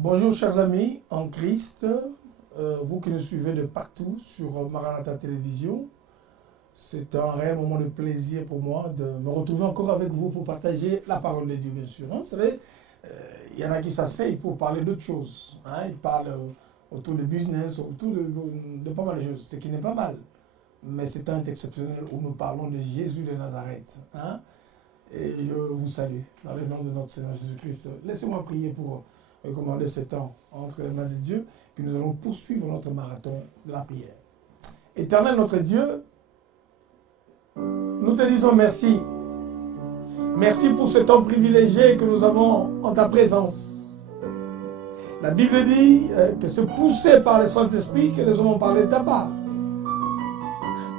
Bonjour chers amis en Christ, vous qui nous suivez de partout sur Maranatha Télévision. C'est un réel moment de plaisir pour moi de me retrouver encore avec vous pour partager la parole de Dieu, bien sûr. Vous savez, il y en a qui s'asseyent pour parler d'autres choses. Ils parlent autour de business, autour de pas mal de choses, ce qui n'est pas mal. Mais c'est un exceptionnel où nous parlons de Jésus de Nazareth. Et je vous salue dans le nom de notre Seigneur Jésus-Christ. Laissez-moi prier pour recommander ce temps entre les mains de Dieu, puis nous allons poursuivre notre marathon de la prière. Éternel notre Dieu, nous te disons merci. Merci pour ce temps privilégié que nous avons en ta présence. La Bible dit que c'est poussé par le Saint-Esprit que nous avons parlé de ta part.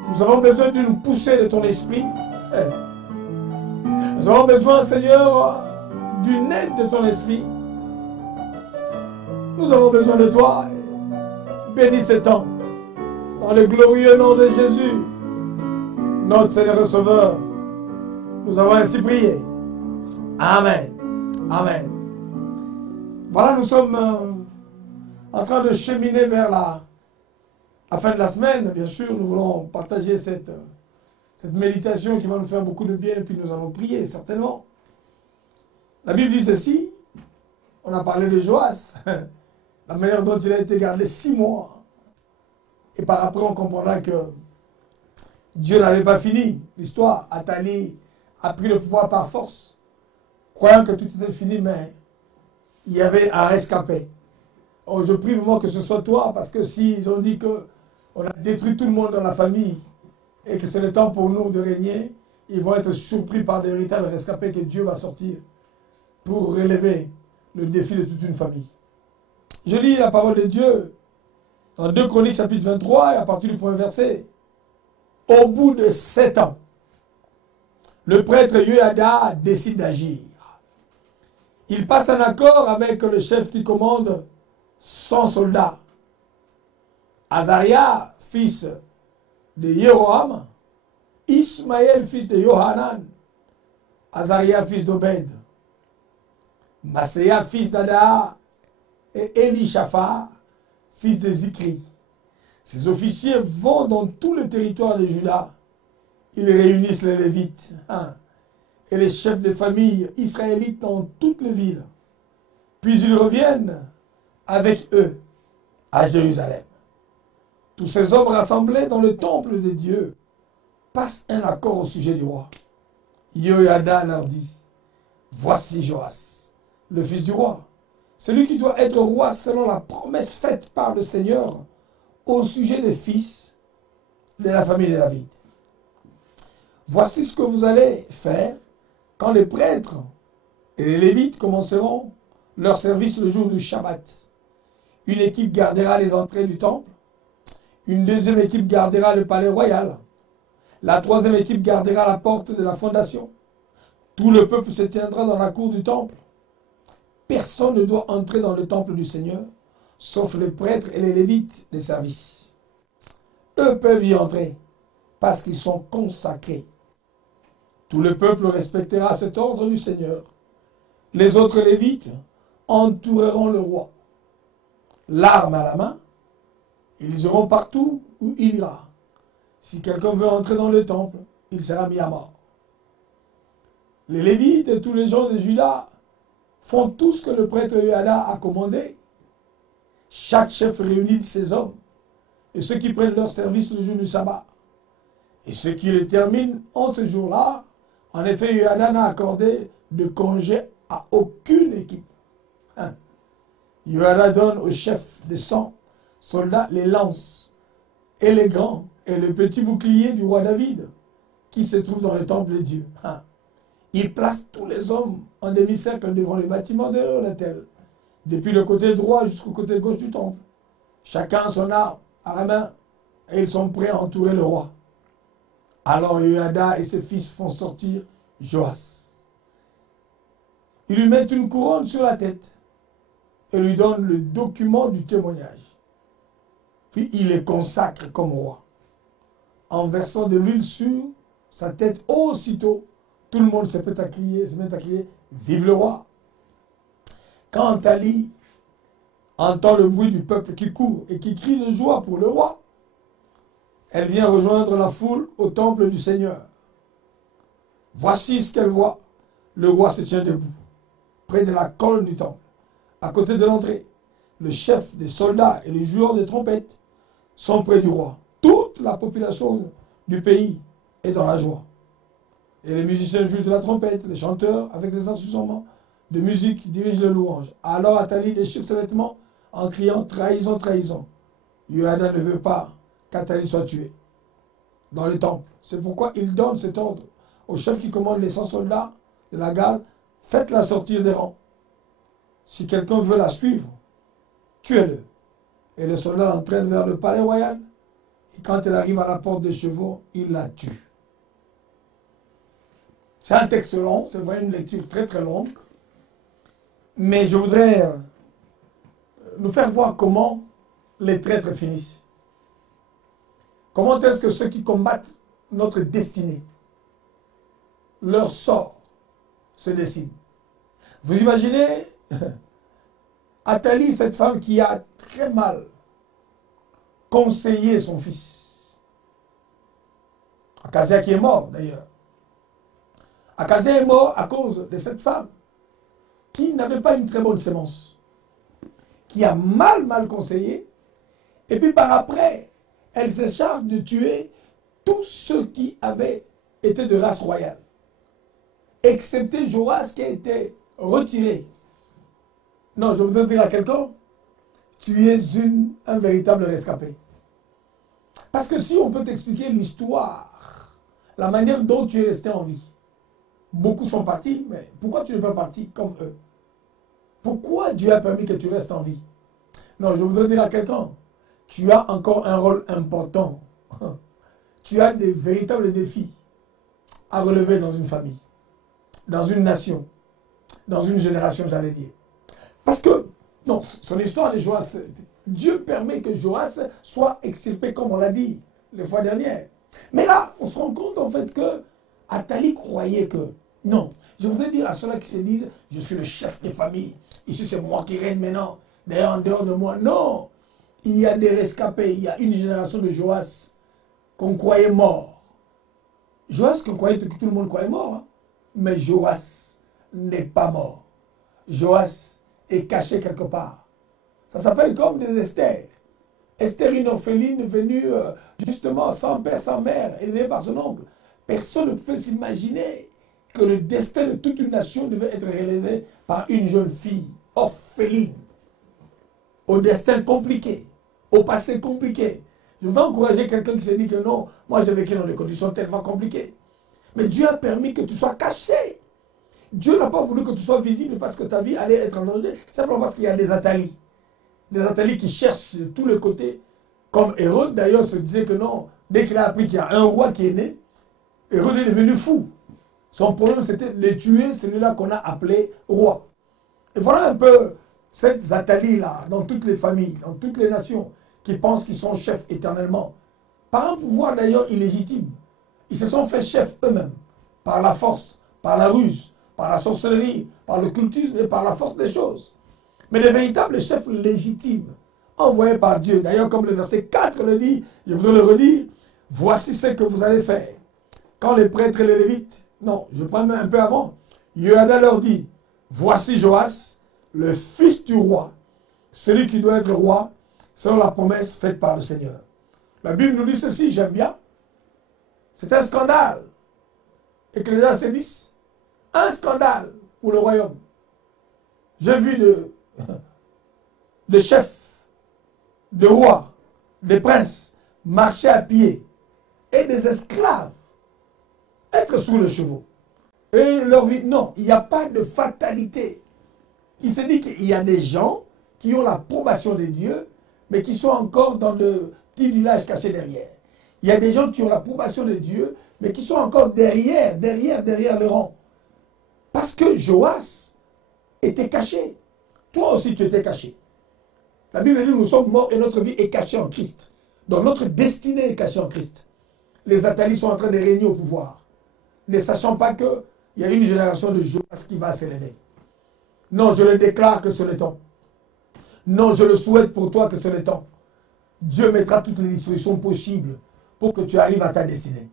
Nous avons besoin d'une poussée de ton esprit. Nous avons besoin, Seigneur, d'une aide de ton esprit. Nous avons besoin de toi. Bénis ce temps. Dans le glorieux nom de Jésus, notre Seigneur et Sauveur, nous avons ainsi prié. Amen. Amen. Voilà, nous sommes en train de cheminer vers la fin de la semaine. Bien sûr, nous voulons partager cette méditation qui va nous faire beaucoup de bien, puis nous allons prier, certainement. La Bible dit ceci. On a parlé de Joas. La manière dont il a été gardé 6 mois. Et par après, on comprendra que Dieu n'avait pas fini l'histoire. Athalie a pris le pouvoir par force, croyant que tout était fini, mais il y avait un rescapé. Oh, je prie vraiment que ce soit toi, parce que s'ils ont dit qu'on a détruit tout le monde dans la famille et que c'est le temps pour nous de régner, ils vont être surpris par des véritables rescapés que Dieu va sortir pour relever le défi de toute une famille. Je lis la parole de Dieu dans 2 Chroniques chapitre 23 et à partir du premier verset. Au bout de 7 ans, le prêtre Yoyada décide d'agir. Il passe un accord avec le chef qui commande 100 soldats. Azaria, fils de Jéroham, Ismaël, fils de Yohanan, Azaria, fils d'Obed, Maséa, fils d'Ada, et Elishaphar, fils de Zikri. Ces officiers vont dans tout le territoire de Juda. Ils réunissent les Lévites et les chefs de famille israélites dans toutes les villes. Puis ils reviennent avec eux à Jérusalem. Tous ces hommes rassemblés dans le temple de Dieu passent un accord au sujet du roi. Yoyada leur dit, voici Joas, le fils du roi, celui qui doit être roi selon la promesse faite par le Seigneur au sujet des fils de la famille de David. Voici ce que vous allez faire quand les prêtres et les Lévites commenceront leur service le jour du Shabbat. Une équipe gardera les entrées du temple, une deuxième équipe gardera le palais royal, la troisième équipe gardera la porte de la fondation. Tout le peuple se tiendra dans la cour du temple. Personne ne doit entrer dans le temple du Seigneur, sauf les prêtres et les Lévites des services. Eux peuvent y entrer, parce qu'ils sont consacrés. Tout le peuple respectera cet ordre du Seigneur. Les autres Lévites entoureront le roi. L'arme à la main, ils iront partout où il ira. Si quelqu'un veut entrer dans le temple, il sera mis à mort. Les Lévites et tous les gens de Juda font tout ce que le prêtre Yoyada a commandé. Chaque chef réunit ses hommes, et ceux qui prennent leur service le jour du sabbat, et ceux qui le terminent en ce jour-là. En effet, Yoyada n'a accordé de congé à aucune équipe. Yoyada donne aux chefs de 100 soldats les lances, et les grands, et le petit bouclier du roi David, qui se trouve dans le temple de Dieu. Il place tous les hommes en demi-cercle devant les bâtiments de l'autel, depuis le côté droit jusqu'au côté gauche du temple. Chacun a son arme à la main, et ils sont prêts à entourer le roi. Alors Yoyada et ses fils font sortir Joas. Ils lui mettent une couronne sur la tête et lui donnent le document du témoignage. Puis il les consacre comme roi. En versant de l'huile sur sa tête, aussitôt, tout le monde se met à crier, vive le roi. Quand Athalie entend le bruit du peuple qui court et qui crie de joie pour le roi. Elle vient rejoindre la foule au temple du Seigneur. Voici ce qu'elle voit. Le roi se tient debout, près de la colonne du temple, à côté de l'entrée. Le chef des soldats et les joueurs de trompettes sont près du roi. Toute la population du pays est dans la joie. Et les musiciens jouent de la trompette, les chanteurs avec des instruments de musique dirigent les louanges. Alors Athalie déchire ses vêtements en criant « Trahison, trahison ». Yoada ne veut pas qu'Athalie soit tuée dans le temple. C'est pourquoi il donne cet ordre au chef qui commande les 100 soldats de la garde. Faites-la sortir des rangs. Si quelqu'un veut la suivre, tuez-le. Et le soldat l'entraîne vers le palais royal. Et quand elle arrive à la porte des chevaux, il la tue. C'est un texte long, c'est vraiment une lecture très très longue. Mais je voudrais nous faire voir comment les traîtres finissent. Comment est-ce que ceux qui combattent notre destinée, leur sort, se dessine. Vous imaginez Athalie, cette femme qui a très mal conseillé son fils. Akazia qui est mort d'ailleurs. Akazia est mort à cause de cette femme qui n'avait pas une très bonne sémence, qui a mal conseillé, et puis par après, elle se charge de tuer tous ceux qui avaient été de race royale, excepté Joas qui a été retiré. Non, je voudrais dire à quelqu'un, tu es un véritable rescapé. Parce que si on peut t'expliquer l'histoire, la manière dont tu es resté en vie, beaucoup sont partis, mais pourquoi tu n'es pas parti comme eux? Pourquoi Dieu a permis que tu restes en vie? Non, je voudrais dire à quelqu'un, tu as encore un rôle important. Tu as des véritables défis à relever dans une famille, dans une nation, dans une génération, j'allais dire. Parce que, non, son histoire de Joas, Dieu permet que Joas soit extirpé, comme on l'a dit les fois dernières. Mais là, on se rend compte en fait que Athalie croyait que, non, je voudrais dire à ceux-là qui se disent, je suis le chef de famille, ici c'est moi qui règne maintenant, d'ailleurs en dehors de moi. Non, il y a des rescapés, il y a une génération de Joas qu'on croyait mort. Joas qu'on croyait que tout le monde croyait mort, hein? Mais Joas n'est pas mort. Joas est caché quelque part. Ça s'appelle comme des Esther. Esther, une orpheline venue justement sans père, sans mère, élevée par son oncle. Personne ne pouvait s'imaginer que le destin de toute une nation devait être relevé par une jeune fille orpheline, au destin compliqué, au passé compliqué. Je voudrais encourager quelqu'un qui se dit que non, moi j'ai vécu dans des conditions tellement compliquées. Mais Dieu a permis que tu sois caché. Dieu n'a pas voulu que tu sois visible parce que ta vie allait être en danger, simplement parce qu'il y a des Athalie. Des Athalie qui cherchent de tous les côtés. Comme Hérode d'ailleurs se disait que non, dès qu'il a appris qu'il y a un roi qui est né, Hérode est devenu fou. Son problème c'était de tuer celui-là qu'on a appelé roi. Et voilà un peu cette Athalie-là, dans toutes les familles, dans toutes les nations, qui pensent qu'ils sont chefs éternellement. Par un pouvoir d'ailleurs illégitime. Ils se sont fait chefs eux-mêmes, par la force, par la ruse, par la sorcellerie, par l'occultisme et par la force des choses. Mais les véritables chefs légitimes, envoyés par Dieu, d'ailleurs comme le verset 4 le dit, je voudrais le redire, voici ce que vous allez faire. Quand les prêtres et les lévites, non, je prends même un peu avant, Yoada leur dit, voici Joas, le fils du roi, celui qui doit être roi, selon la promesse faite par le Seigneur. La Bible nous dit ceci, j'aime bien. C'est un scandale. Ecclésiaste 10, un scandale pour le royaume. J'ai vu de chefs, de rois, des princes marcher à pied et des esclaves être sous le chevaux. Et leur vie, non, il n'y a pas de fatalité. Il se dit qu'il y a des gens qui ont l'approbation de Dieu, mais qui sont encore dans le petit village caché derrière. Il y a des gens qui ont l'approbation de Dieu, mais qui sont encore derrière le rang. Parce que Joas était caché. Toi aussi, tu étais caché. La Bible dit, nous sommes morts et notre vie est cachée en Christ. Donc notre destinée est cachée en Christ. Les Athalie sont en train de régner au pouvoir, ne sachant pas qu'il y a une génération de Joas qui va s'élever. Non, je le déclare que c'est le temps. Non, je le souhaite pour toi que c'est le temps. Dieu mettra toutes les dispositions possibles pour que tu arrives à ta destinée.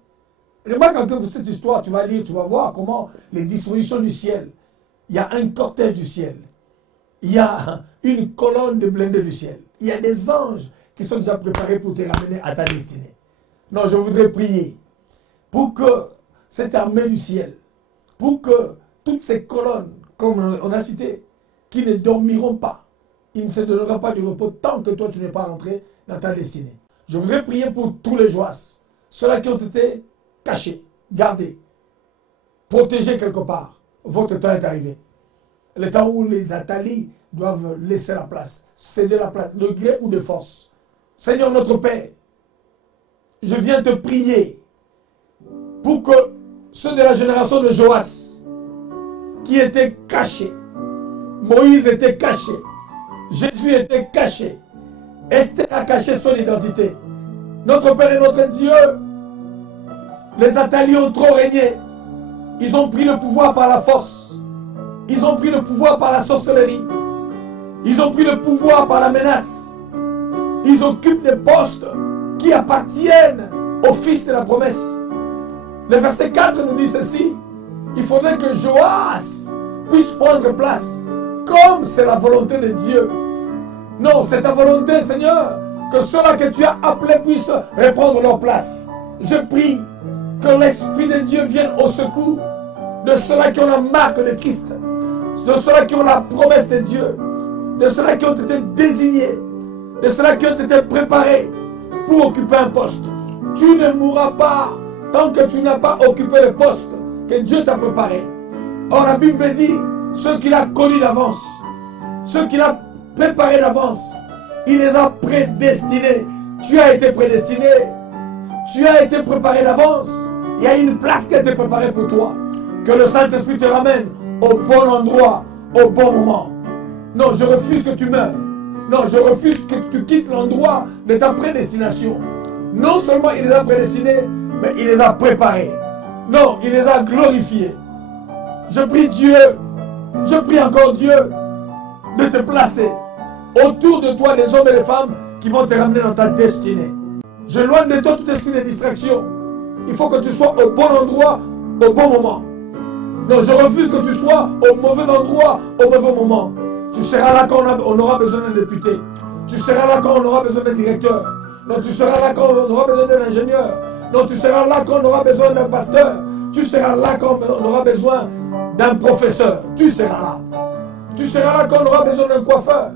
Remarque un peu cette histoire, tu vas lire, tu vas voir comment les dispositions du ciel. Il y a un cortège du ciel. Il y a une colonne de blindés du ciel. Il y a des anges qui sont déjà préparés pour te ramener à ta destinée. Non, je voudrais prier pour que cette armée du ciel, pour que toutes ces colonnes, comme on a cité, qui ne dormiront pas, il ne se donnera pas de repos tant que toi tu n'es pas rentré dans ta destinée. Je voudrais prier pour tous les Joas, ceux-là qui ont été cachés, gardés, protégés quelque part. Votre temps est arrivé. Le temps où les Atalis doivent laisser la place, céder la place, de gré ou de force. Seigneur notre Père, je viens te prier pour que ceux de la génération de Joas qui étaient cachés, Moïse était caché, Jésus était caché, Esther a caché son identité. Notre Père et notre Dieu, les Atalis ont trop régné. Ils ont pris le pouvoir par la force. Ils ont pris le pouvoir par la sorcellerie. Ils ont pris le pouvoir par la menace. Ils occupent des postes qui appartiennent au Fils de la promesse. Le verset 4 nous dit ceci. Il faudrait que Joas puisse prendre place comme c'est la volonté de Dieu. Non, c'est ta volonté, Seigneur, que ceux-là que tu as appelés puissent reprendre leur place. Je prie que l'Esprit de Dieu vienne au secours de ceux-là qui ont la marque de Christ, de ceux-là qui ont la promesse de Dieu, de ceux-là qui ont été désignés, de ceux-là qui ont été préparés pour occuper un poste. Tu ne mourras pas tant que tu n'as pas occupé le poste que Dieu t'a préparé. Or la Bible dit, ceux qu'il a connus d'avance, ceux qu'il a préparés d'avance, il les a prédestinés. Tu as été prédestiné, tu as été préparé d'avance. Il y a une place qui a été préparée pour toi. Que le Saint-Esprit te ramène au bon endroit, au bon moment. Non, je refuse que tu meurs. Non, je refuse que tu quittes l'endroit de ta prédestination. Non seulement il les a prédestinés, mais il les a préparés. Non, il les a glorifiés. Je prie Dieu, je prie encore Dieu de te placer autour de toi des hommes et des femmes qui vont te ramener dans ta destinée. Je loigne de toi tout esprit de distraction. Il faut que tu sois au bon endroit, au bon moment. Non, je refuse que tu sois au mauvais endroit, au mauvais moment. Tu seras là quand on aura besoin d'un député. Tu seras là quand on aura besoin d'un directeur. Non, tu seras là quand on aura besoin d'un ingénieur. Non, tu seras là quand on aura besoin d'un pasteur. Tu seras là quand on aura besoin d'un professeur. Tu seras là. Tu seras là quand on aura besoin d'un coiffeur.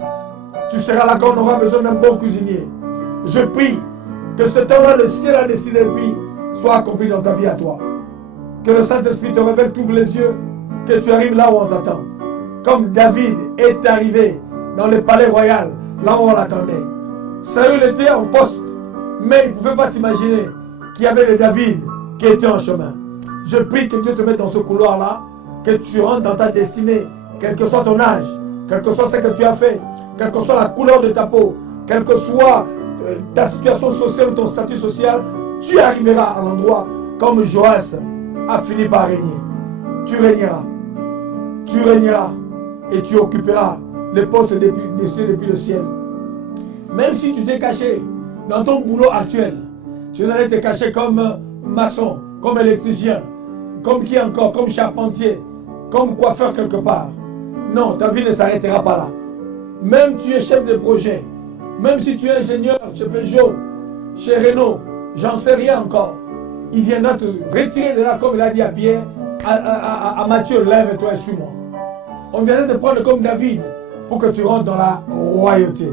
Tu seras là quand on aura besoin d'un bon cuisinier. Je prie que ce temps-là, le ciel a décidé de lui soit accompli dans ta vie à toi. Que le Saint-Esprit te révèle, t'ouvre les yeux, que tu arrives là où on t'attend. Comme David est arrivé dans le palais royal, là où on l'attendait. Saül était en poste, mais il ne pouvait pas s'imaginer qu'il y avait le David qui était en chemin. Je prie que Dieu te mette dans ce couloir-là, que tu rentres dans ta destinée, quel que soit ton âge, quel que soit ce que tu as fait, quelle que soit la couleur de ta peau, quelle que soit ta situation sociale ou ton statut social, tu arriveras à l'endroit comme Joas a fini par régner. Tu régneras et tu occuperas les postes destinés depuis le ciel. Même si tu t'es caché dans ton boulot actuel, tu allais te cacher comme maçon, comme électricien, comme qui encore, comme charpentier, comme coiffeur quelque part. Non, ta vie ne s'arrêtera pas là. Même tu es chef de projet, même si tu es ingénieur chez Peugeot, chez Renault, j'en sais rien encore. Il viendra te retirer de là, comme il a dit à Pierre, à Matthieu, lève-toi et suis-moi. On viendra te prendre comme David pour que tu rentres dans la royauté.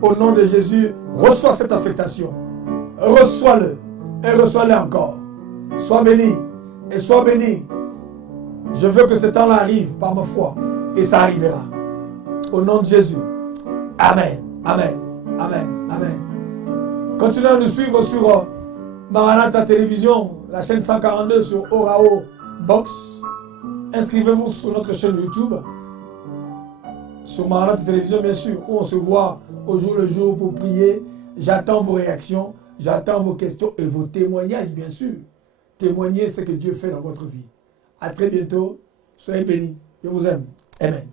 Au nom de Jésus, reçois cette affectation. Reçois-le et reçois-le encore. Sois béni et sois béni. Je veux que ce temps-là arrive par ma foi et ça arrivera. Au nom de Jésus. Amen. Amen. Amen. Amen. Continuez à nous suivre sur Maranatha Télévision, la chaîne 142 sur Orao Box. Inscrivez-vous sur notre chaîne YouTube, sur Maranatha Télévision bien sûr, où on se voit au jour le jour pour prier. J'attends vos réactions, j'attends vos questions et vos témoignages bien sûr. Témoignez ce que Dieu fait dans votre vie. À très bientôt, soyez bénis, je vous aime. Amen.